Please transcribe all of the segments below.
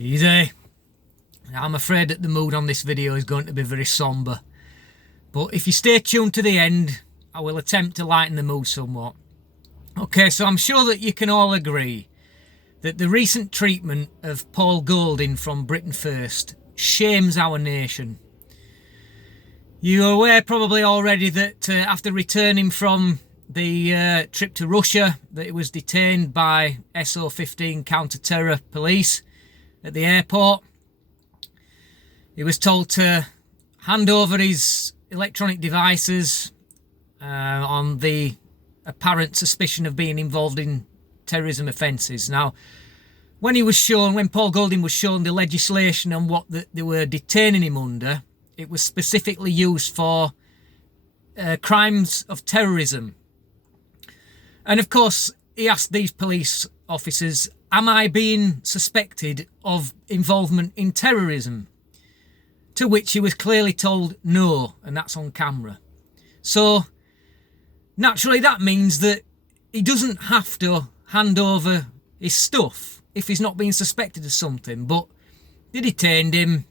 Easy. I'm afraid that the mood on this video is going to be very sombre. But if you stay tuned to the end, I will attempt to lighten the mood somewhat. Okay, so I'm sure that you can all agree that the recent treatment of Paul Golding from Britain First shames our nation. You're aware probably already that after returning from the trip to Russia, that he was detained by SO15 counter-terror police at the airport. He was told to hand over his electronic devices on the apparent suspicion of being involved in terrorism offences. Now, when Paul Golding was shown the legislation on what they were detaining him under, it was specifically used for crimes of terrorism. And of course, he asked these police officers, am I being suspected of involvement in terrorism? To which he was clearly told no, and that's on camera. So, naturally that means that he doesn't have to hand over his stuff if he's not being suspected of something. But they detained him,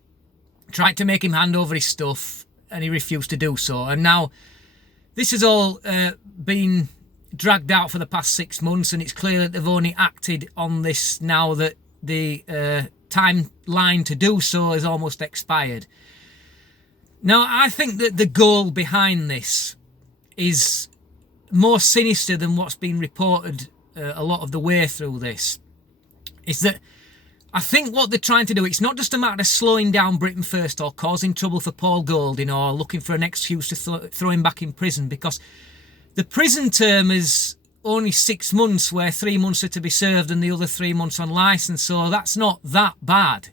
tried to make him hand over his stuff, and he refused to do so. And now this has all been dragged out for the past 6 months, and it's clear that they've only acted on this now that the timeline to do so has almost expired. Now, I think that the goal behind this is more sinister than what's been reported a lot of the way through this. Is that I think what they're trying to do, it's not just a matter of slowing down Britain First or causing trouble for Paul Golding or looking for an excuse to throw him back in prison, because the prison term is only 6 months, where 3 months are to be served and the other 3 months on licence, so that's not that bad.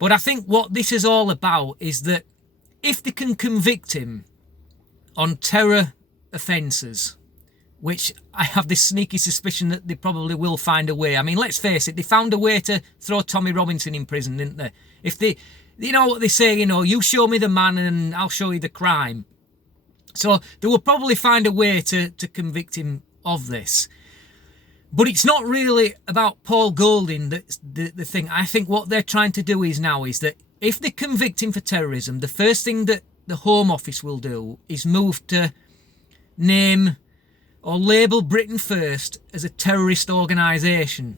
But I think what this is all about is that if they can convict him on terror offences, which I have this sneaky suspicion that they probably will find a way. I mean, let's face it, they found a way to throw Tommy Robinson in prison, didn't they? If they, you know what they say, you show me the man and I'll show you the crime. So they will probably find a way to convict him of this. But it's not really about Paul Golding that's the thing. I think what they're trying to do is that if they convict him for terrorism, the first thing that the Home Office will do is move to name or label Britain First as a terrorist organisation,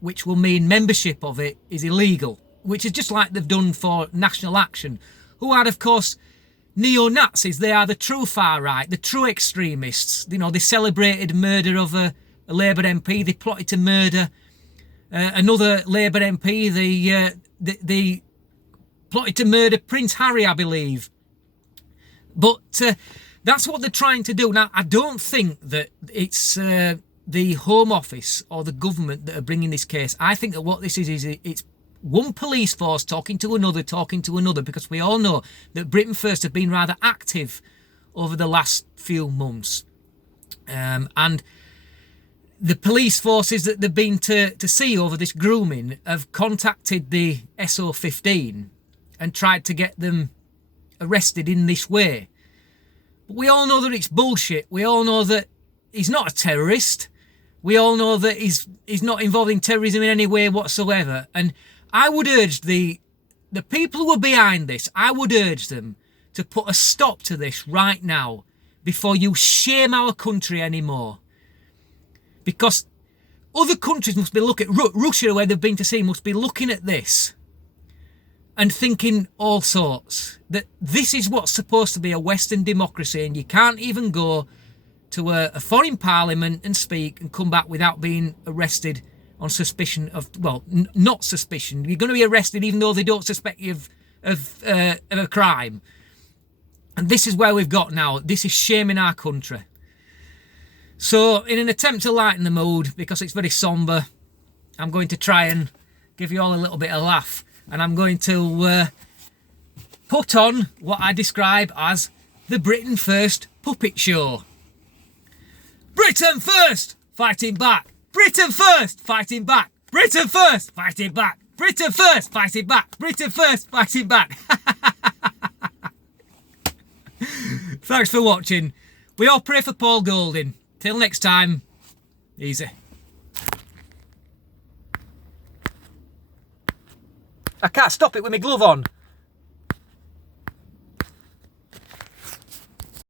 which will mean membership of it is illegal, which is just like they've done for National Action, who are, of course, neo-Nazis. They are the true far right, the true extremists. They celebrated murder of a Labour MP. They plotted to murder another Labour MP. They plotted to murder Prince Harry, I believe. But that's what they're trying to do. Now, I don't think that it's the Home Office or the government that are bringing this case. I think that what this is it's one police force talking to another, because we all know that Britain First have been rather active over the last few months. And the police forces that they've been to see over this grooming have contacted the SO15 and tried to get them arrested in this way. But we all know that it's bullshit. We all know that he's not a terrorist. We all know that he's not involved in terrorism in any way whatsoever. And I would urge the people who are behind this, I would urge them to put a stop to this right now before you shame our country anymore. Because other countries must be looking, Russia, where they've been to see, must be looking at this and thinking all sorts, that this is what's supposed to be a Western democracy, and you can't even go to a foreign parliament and speak and come back without being arrested on suspicion of, well, not suspicion. You're going to be arrested even though they don't suspect you of a crime. And this is where we've got now. This is shaming our country. So, in an attempt to lighten the mood, because it's very sombre, I'm going to try and give you all a little bit of laugh. And I'm going to put on what I describe as the Britain First puppet show. Britain First, fighting back. Britain First, fighting back. Britain First, fighting back. Britain First, fighting back. Britain First, fighting back. Thanks for watching. We all pray for Paul Golding. Till next time, easy. I can't stop it with my glove on.